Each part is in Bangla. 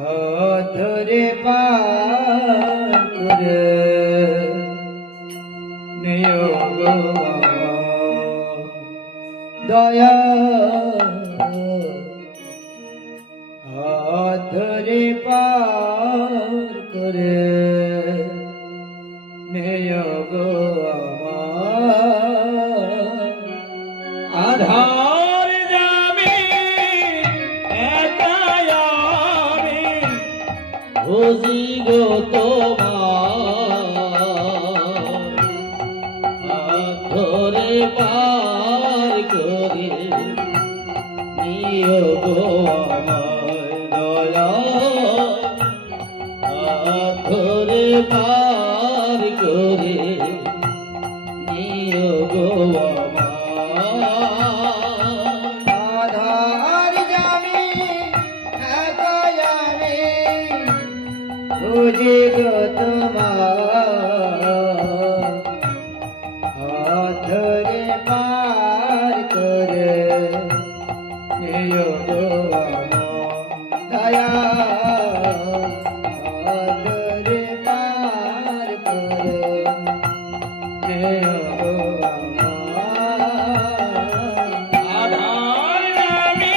ধরে পার করে নিও গো দয়া ধরে পার করে নিও গো আধার যাবে একায়ামি বুঝি গো তোমার ধরে পার করে নিও গো আমার দয়া ধরে পার করে নিও গো আধার যামি একায়ামি বুঝি গো তোমার ধরে পার করে নিও গো দয়া ধরে পার করে নিও গো আধার আমি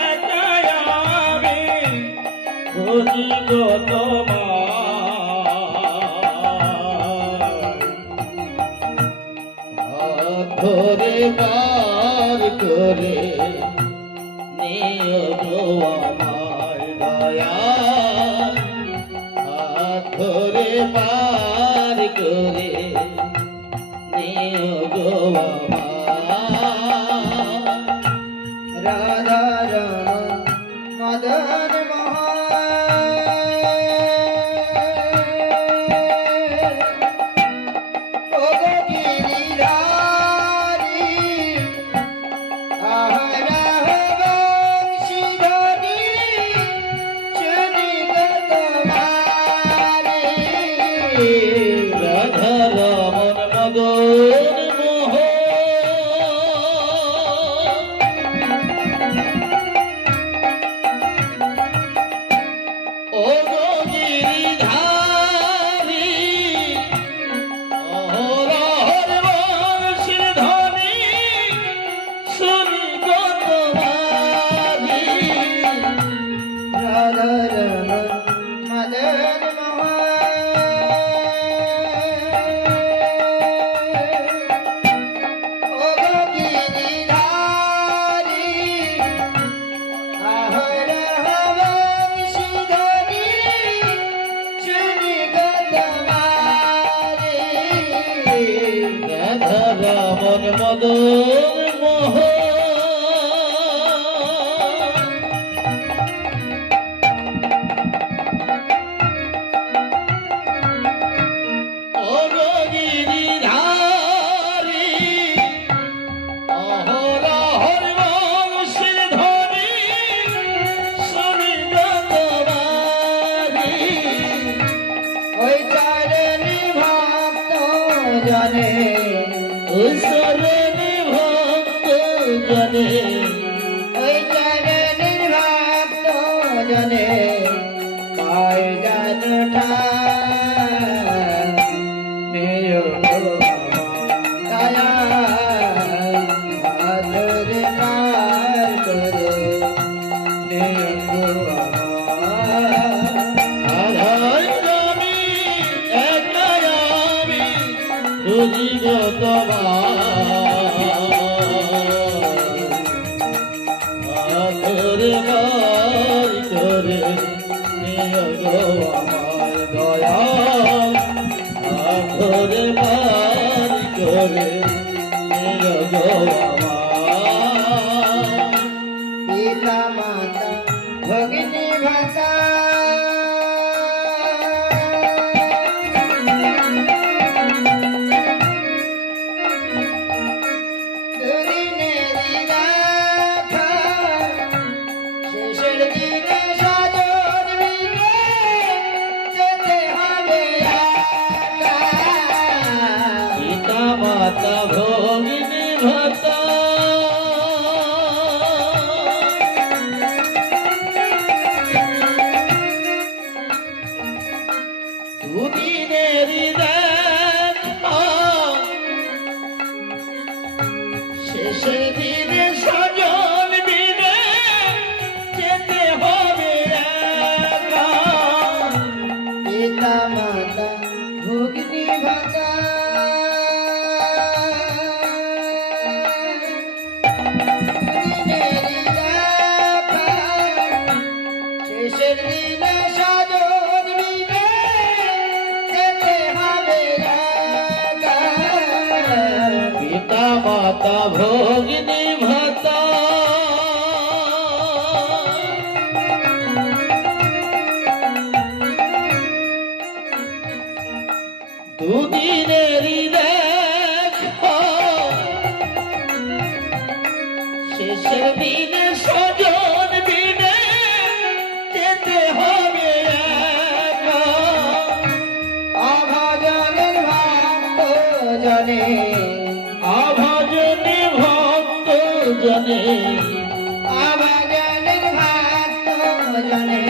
একায়ামি বুঝি গো তোমার ধরে পার করে নিও গো আমার দয়া ধরে পার করে নিও গো আমার রাধা রমণ মদন রাধা রমন মদন মোহ ও গো গিরিধারী অহরহর বংশীর ধ্বনি শুনি গো তোমারি রাধা রমণ মদন রাধা রমন মদন মোহ ও গো গিরিধারী অহরহর বংশীর ধ্বনি শুনি গো তোমারি ওই চারণী ভক্ত জনে শরণে ভক্ত জনে ওই চারণী ভক্ত জনে পায় জান নিও দয়া ধরে পার করে নিও আধার আমি একায়ামি বুঝি গো তোমার ধরে পার করে নিও গো আমার দয়া ধরে পার করে নিও গো আমার পিতা মাতা ভগিনী ভাতা দুদিনে দিদাখা শেষের দিনে সাজন মিলে যেতে হবে একা। পিতা মাতা ভগিনী ভাতা শেষের দিনে সাজন মিলে যেতে হবে একা। পিতা মাতা ভগিনী ভাতা দুদিনেরই দেখা শেষের দিনে স্বজন বিনে যেতে হবে একা। অভাজনের ভক্ত জনে আভাজনী ভক্ত জনে অভাজনের ভক্ত জনে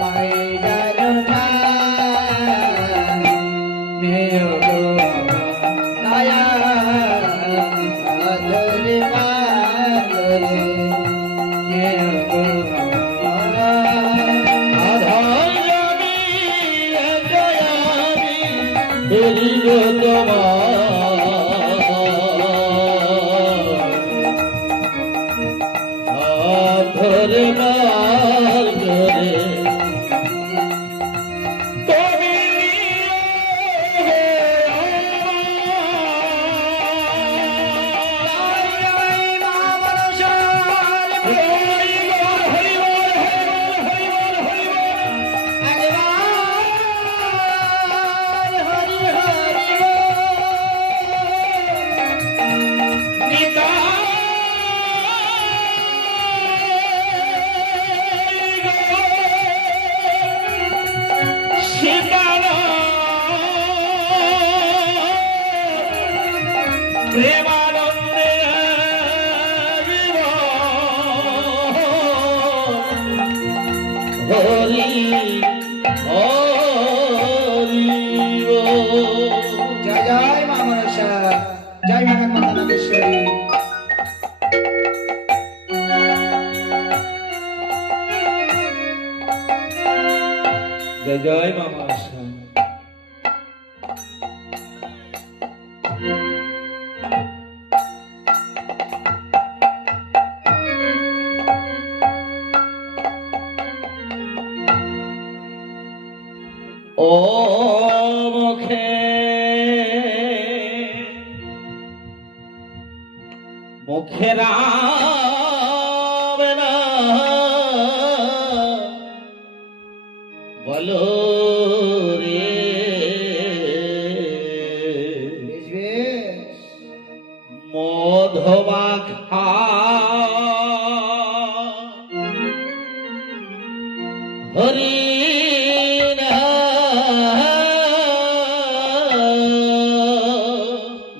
পায়ে যেন ঠাঁই। নেও গো দয়া আদরে পাদরে নেও গো আধার জানি জয়ানি বেরিব তোমার হাত ধরে বার করে তুমি প্রেমানন্দে হরি হরি জয় জয় মা মনসা, জয় মা নাগেশ্বরী। জয় জয় মা মনসা। ও মুখে মুখে রাম না বলো রে বেশ বেশ। মধুমাখা হরি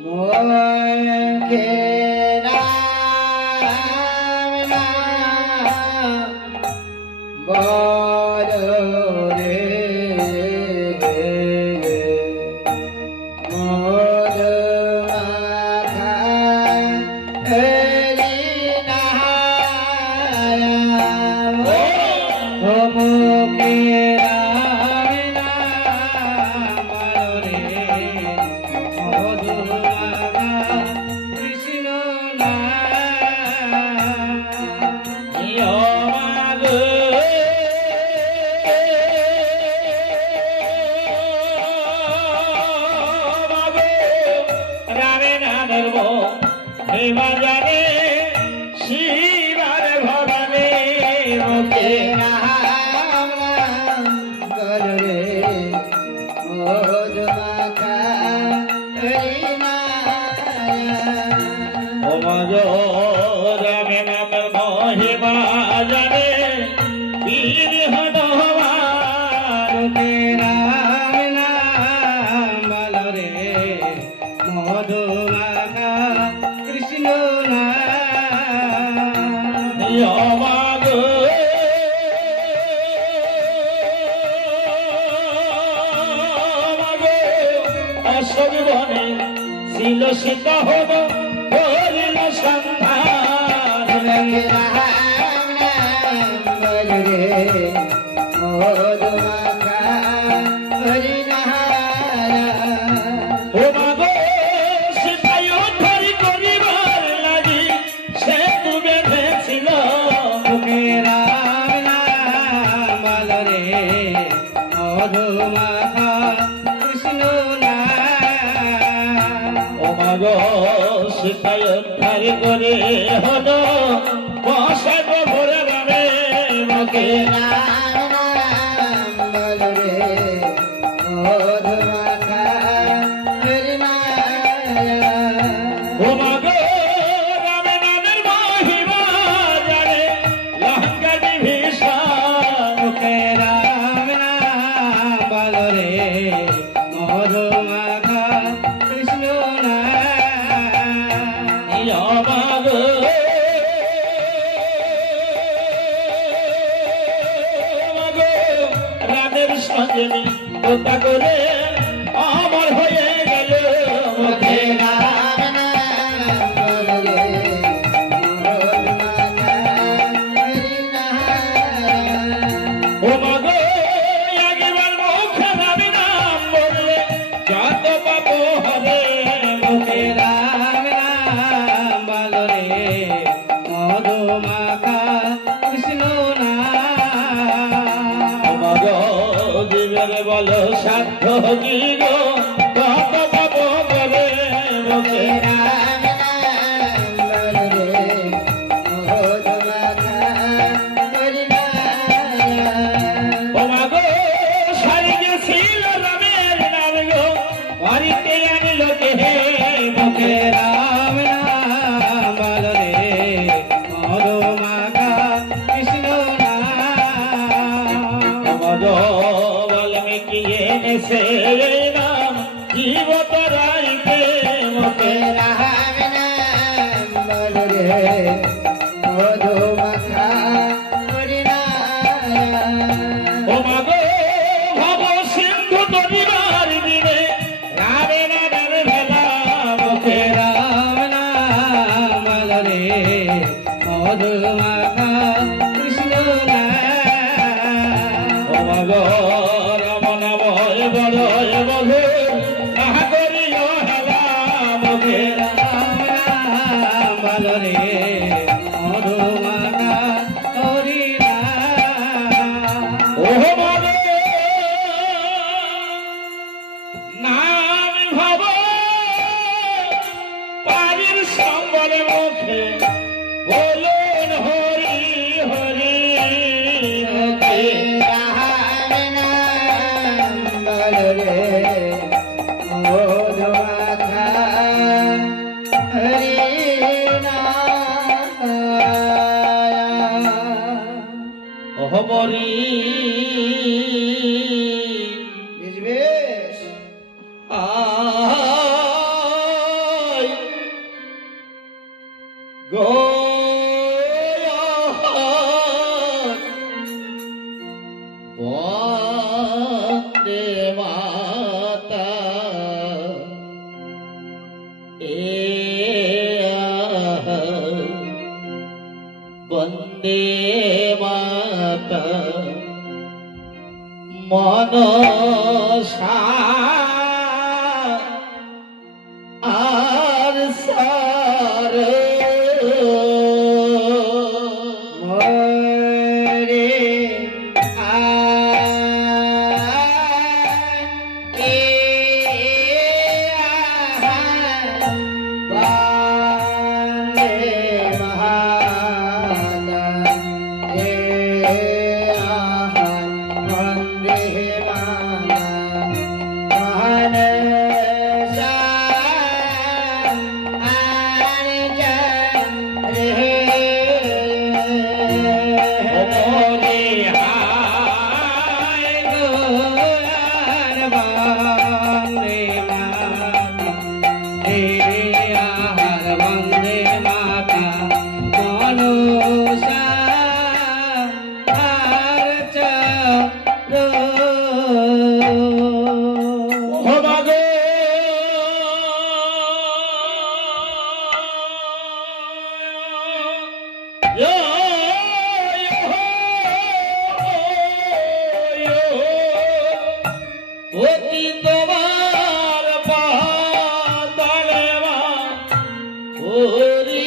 মুখে রাম নাম বলো রে মধুমাখা হরি নারায়ণ। ও মুখে রাম নাম বলো রে মধুমাখা কৃষ্ণ জানে শিবার ভবানে মুখে রাম নাম বলো রে মধুমাখা হরি নারায়ণ। ও মজ রামে নাম মহিমা জানে বীর হনুমান মুখে রাম নাম বলো রে মধুমাখা কৃষ্ণ অমাগ অসজীবনে ছিল সীতা হব হরিণ সন্ধান মুখে রাম নাম বলো রে মধুমাখা হরি নারায়ণ। ও মাগো সীতাই ধরি করিবার লাগি সে তু বেঁধেছিল মুখে রাম নাম রে মধুমাখা কৃষ্ণ না ও মাগো সীতায় উদ্ধার করে হলো বসাগ ভরে রামে মুখে রাম নাম বল রে মধুমাখা কৃষ্ণ ও মাগো রামে নামের মহিমা জানে লঙ্কা বিভীষণ মুখে রাম নাম বল রে মধুমাখা কৃষ্ণ না মাগো মাগো রামের সঙ্গে কথা করে আমার হয়ে গেল মুখে মুখে রাম নাম বল রে মধুমাখা কৃষ্ণ ও মাগো একবার মুখে রামে নাম বললে যত পাপ হবে মুখে রাম নাম বল রে মধুমাখা কৃষ্ণ না ও মাগো জীবের বলো সাধ্য কি গো কত পাপ করে মুখে রাম নাম বল রে মধুমাখা কৃষ্ণ ও মাগো সারি গেছিল রামের নাম গো বাড়িতে আনলো কে মুখে রাম নাম বল রে মধুমাখা কৃষ্ণ না মাগো বাল্মীকি এনেছে এই নাম জীব তরাইতে মুখে রাম নাম বল রে মধুমাখা কৃষ্ণ ও মাগো ভব সিন্ধু তরিবার দিনে রামে নামের ভেলা মুখে রাম নাম বল রে মধুমাখা কৃষ্ণ না ও মাগো রাম নাম বড় বধু তাহা করিও হেলা মুখে রাম নাম বল রে মধুমাখা কৃষ্ণ ও মাগো নাম ভাব পারির সম্বর মুখে বলুন হরি হরি মুখে রাম নাম বল রে মধুমাখা কৃষ্ণ অহবরি বেশ আয় গো বন্দে মাতা এ বন্দে মাতা মনসা আর সার মোরে বন্দে মাতা বন্দে মাতা ওরে হায় ও মাগো অতি তোমার পাতালে ওরি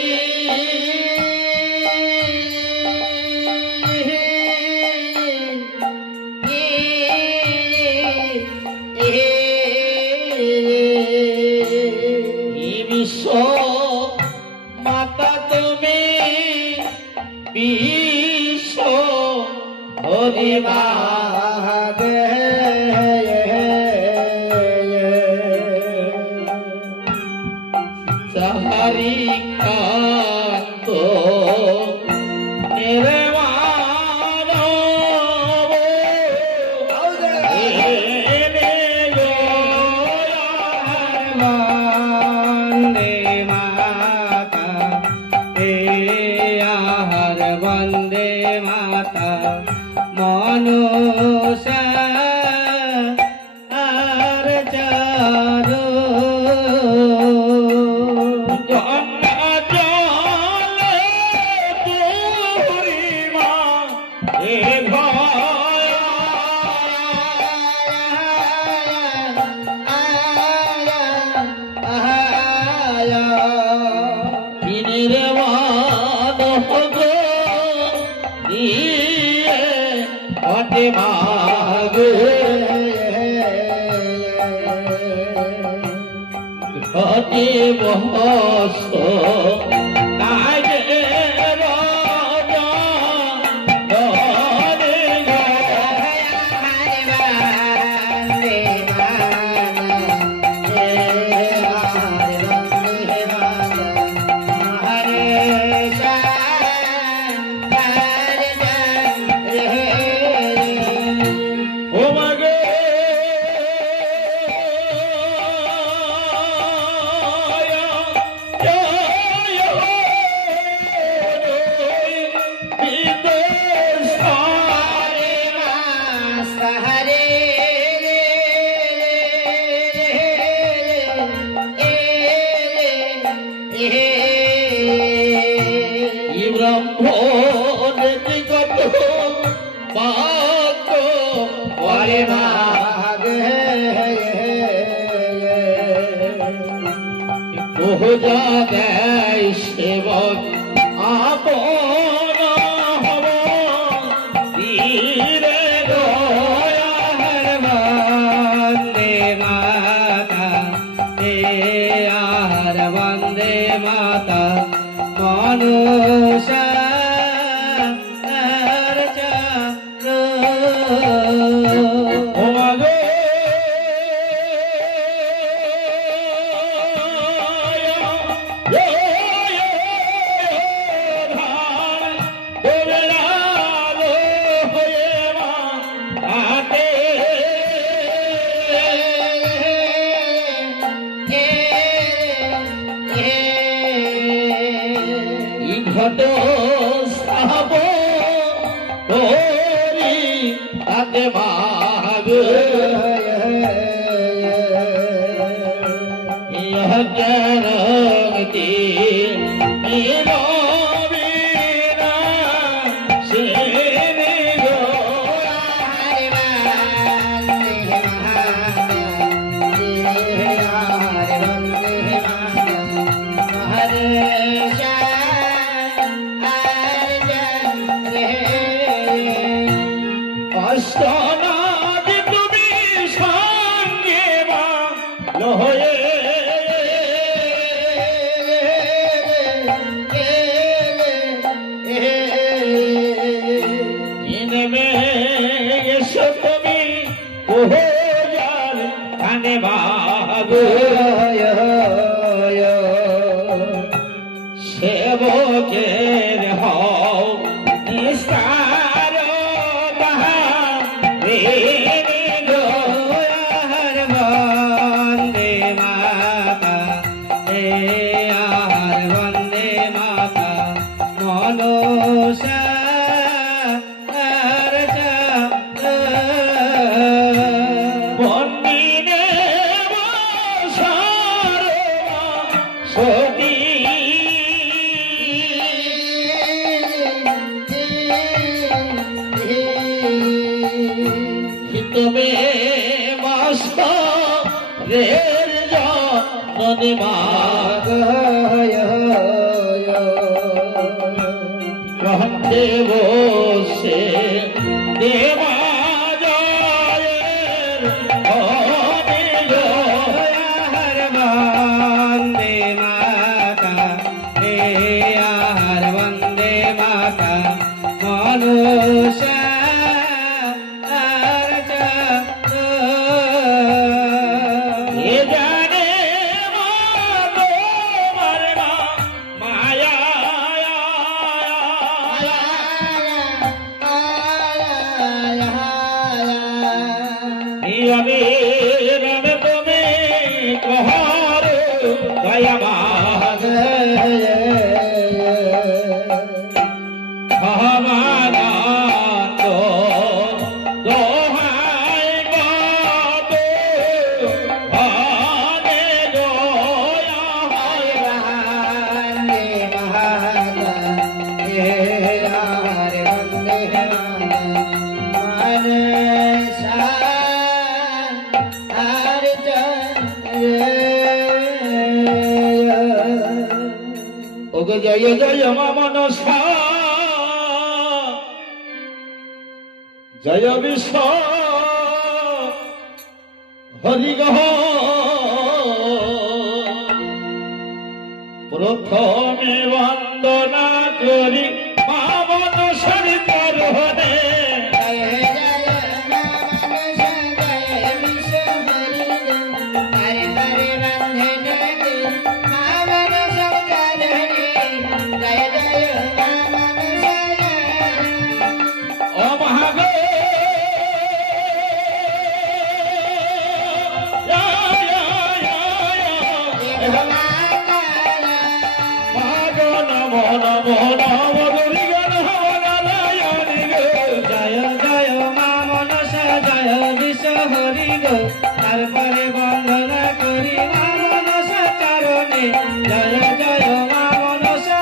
মাগে সাহারি কান্ত নির্মাণ এনে বন্দে মাতা হে আহার বন্দে মাতা মনুষা আর চারু গঙ্গা জলে পূর্ণিমা এ নির্মাণ হগো দিয়ে অটে মাগে অটে বহস কাজে রাজা ধরে ও মাগে ব্রহ্মণ কত পাক পরে মা বহুজা দেয় সেবক আপন হব ধীরে দয়ার বন্দে মাতা হে আহার বন্দে মাতা মনুষা আর চারু ও মাগো ঘট সাব তোরি তাতে মাগ यह करती मेरा बीना से गो অষ্টনাদ তুমি সঙ্গে মা লহয়ে ইনমে এসো তুমি ওহে যার কানে বাগো সেবকের হও নিস্তার মহা রেণী গো আহার বন্দে মাতা হে আহার বন্দে মাতা মনুষা আর চারু বন্দিনে সারমা সতী তুমি মাস রের জননী মা কহতে বসে দেবা জয়ের অনিল আহার বন্দে মাতা হে আহার বন্দে মাতা মনুষা আমার ভবানন্দ দোহাই বাবু ভানে জয়া হয় বন্দে মহাগা হে আর বন্দে মানসা আর ওগো জয় জয় মা মনসা জয় বিশ্ব হরি গহ প্রথমে বন্দনা করি মা মনসার চরণে ও মহাগো মাগো নমো নমো নমো গরি গণ হরি গো জয় জয় মা মনসা জয় বিশ্ব হরি গো তারপরে বন্দনা করি মা মনসা চরণে জয় জয় মা মনসা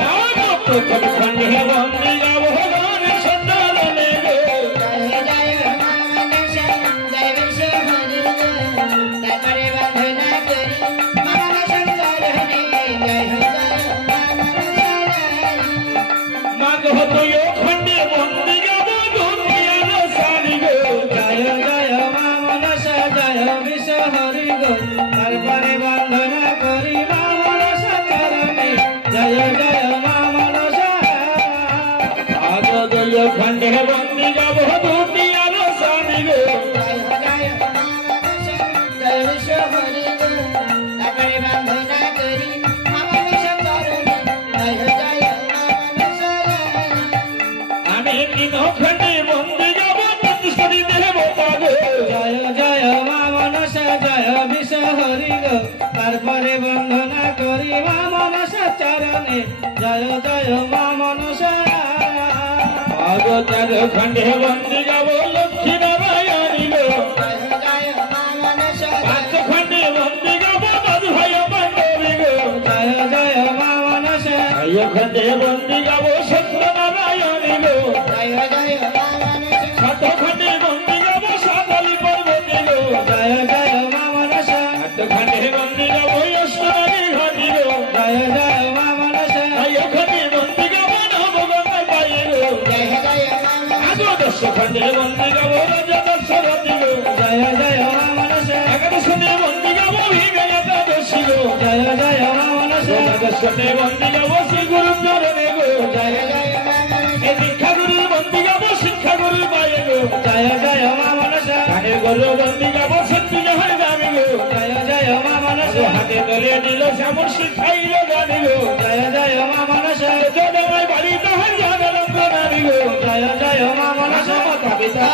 মাগো প্রথম খণ্ডে বন্দি যাব ভগবান সন্তানে গো জয় জয় মা মনসা জয় বিশ্ব হরি গো তারপরে বন্দনা করি মা মনসা চরণে জয় জয় মা মনসা মাগো তুই খণ্ডে বন্দি যাব দুনিয়ার সারি গো জয় জয় মা মনসা জয় বিশ্ব হরি গো তারপরে বন্দনা করি মা মনসা চরণে জয় জয় মা মনসা মাগো তুই খণ্ডে বন্দি যাব দুনিয়ার সারি গো জয় জয় মা মনসা জয় বিশ্ব হরি গো তারপরে বন্দনা করি মা মনসা চরণে জয় জয় মা মনসা আমি তিন খণ্ডে বন্দি যাব তৎসরি দেবতা গো জয় জয় মা মনসা জয় বিশ্ব হরি গো তারপরে বন্দনা করি মা মনসা চরণে জয় জয় মা মনসা মাগো চার খণ্ডে বন্দি যাব লক্ষ্মী নারায়ণী গো জয় জয় মা মনসা পাঁচ খণ্ডে বন্দি যাব মধুভাই পাণ্ডবী গো জয় জয় মা মনসা ছয় খণ্ডে বন্দি যাব সত্যনারায়ণী গো জয় জয় মা মনসা সাত খণ্ডে বন্দি যাব সাতালি পর্বতী গো জয় জয় মা মনসা আট খণ্ডে বন্দি যাব অষ্টনারী ঘাটি গো জয় জয় মা মনসা নয় খণ্ডে বন্দি যাব নবগঙ্গায় পাই গো জয় জয় মা মনসা আগো দশ খণ্ডে বন্দি যাব রাজা দশরথী গো জয় জয় মা মনসা একাদশনে বন্দি যাব বিজয়াদশী গো জয় জয় মা মনসা একাদশনে বন্দি যাব শ্রী গুরু চরণে গো জয় জয় মা মনসা এই দীক্ষা গুরুর বন্দি যাব শিক্ষা গুরুর পায়ে গো জয় জয় মা মনসা কানের গরু বন্দি যাব সত্যি জয় দামি গো জয় জয় মা মনসা হাতে ধরে নিল শ্যামর শিখাইল জানি গো জয় জয় মা মনসা যদময় বাড়ি তাহার জানলঙ্গ নামি গো জয় জয় মা মনসা মাতা পিতা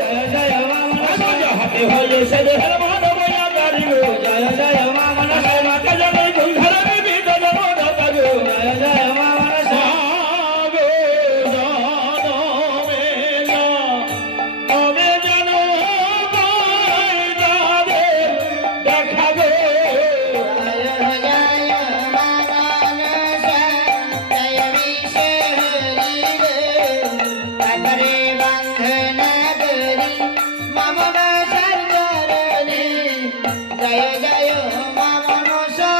জয় জয় মা মনসা হাতে হয়েছে দেহের মানবয়া গাড়ি গো জয় জয় মা মনসা মাতা জানাই গঙ্গারে বিদা জনদাতা গো জয় জয় মা মনসা গো জনমেলা তবে জানো বাইদাদের দেখা গো জয় জয় মা মনসা জয় বিশ্ব হরি গো তারপরে বন্দনা করি মা মনসার চরণে জয় জয় মা মনসা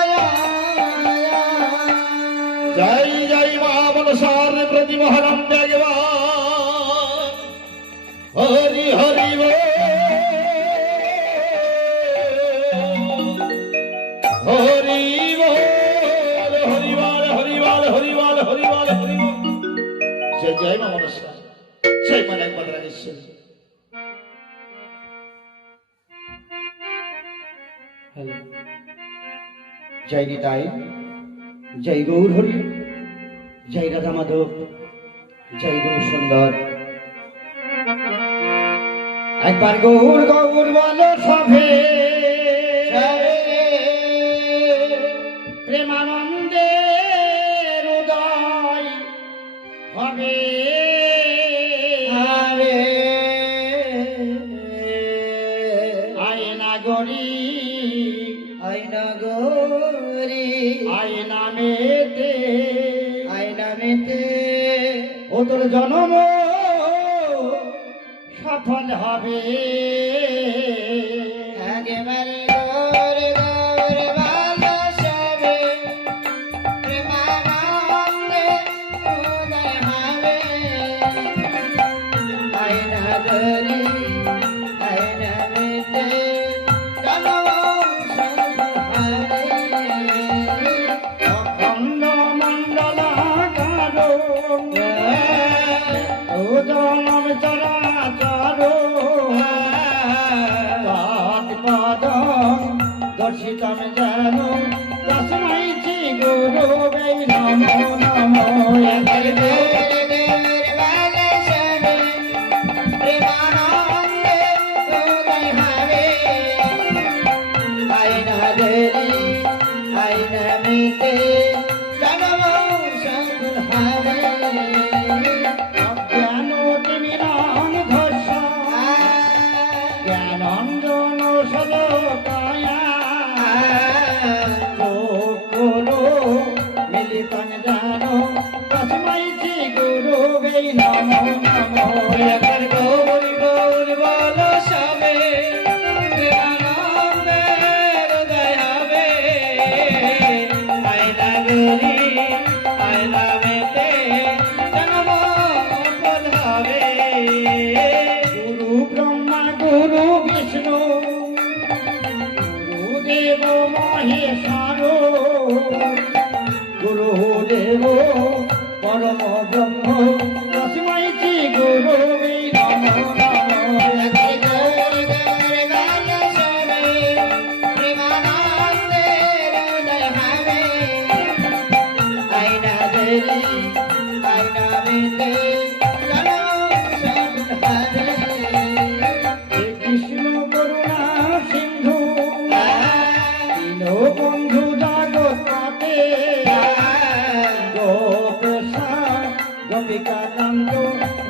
জয় জয় মা মনসার প্রতি মহানন্দ হরি হরি বল হরি বল হরিবাল হরিবাল হরিবাল হরিবাল হরিবাল সে জয় মা মনসা সেই মানে একবার রাগেশ্বর জয় নিতাই জয় গৌর হরি জয় রাধা মাধব জয় গৌর সুন্দর একবার গৌর গৌর বলো সভে প্রেমানন্দের উদয় হবে আয়না গরি আয়না গরি আয়না মেতে আয়না মেতে ও তোর জন্ম সফল হবে একেবারে গৌর গৌর ভালোবাসবে প্রেমানন্দে উদয় হবে আয়না গরি আয়না মেতে জনম হবে অখণ্ড মণ্ডলাকার ও জনম চরাচর পদ দর্শিতম যেন তস্মৈ শ্রী গুরুবে নমো নমো একের গৌর গৌর ভালোবাসবে প্রেমানন্দে উদয় হবে আয়না গরি আয়না মেতে জনম হবে অজ্ঞান তিমিরান ঘোষ জ্ঞানঞ্জন সদকায়া চক্ষুলো মিলিতং যেন তস্মৈ শ্রী গুরুবে নমো নমো একের গৌর গৌর ভালোবাসবে প্রেমানন্দে উদয় হবে আয়না গরি আয়না মেতে জনম হবে গুরু ব্রহ্মা গুরু বিষ্ণু গুরুদেব মহেশ্বর গুরুদেব পরম ব্রহ্ম তস্মৈ শ্রী গুরুবে নমো নমো একের গৌর গৌর ভালোবাসবে প্রেমানন্দে উদয় হবে আয়না গরি আয়না মেতে জনম হবে হে কৃষ্ণ করুণা সিন্ধু দীনবন্ধু জগৎপতে গোপেশা গোপিকাকান্ত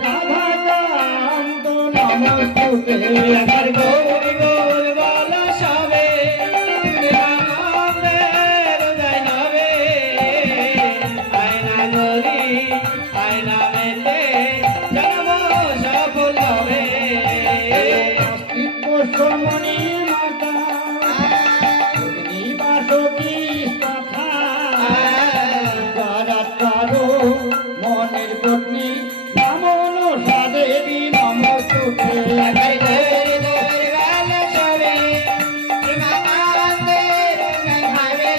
রাধাকান্ত নমস্তুতে একের গৌর গৌর ভালোবাসবে প্রেমানন্দে উদয় হবে আয়না গরি আয়না মেতে জনম সফল হবে অস্তিত্ব সমনি মাতা অগ্নিবাসী কথা যারা কারো মনের পত্নী নামন সাদেবী নমস্তুতে একের গৌর গৌর ভালোবাসবে প্রেমানন্দে উদয় হবে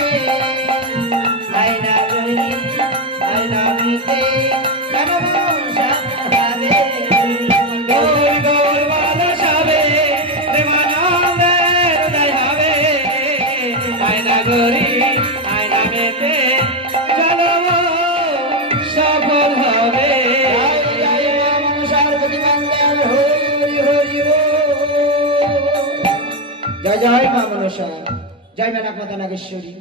আয়না গরি আয়না মেতে জনম সফল হবে গৌর গৌর ভালোবাসবে প্রেমানন্দে উদয় হবে আয়না গরি আয়না মেতে জনম সফল হবে জয় মা মনসার প্রতি মঙ্গল হরি হরি জয় জয় মা মনসা জয় মেনাক মাতা নাগেশ্বরী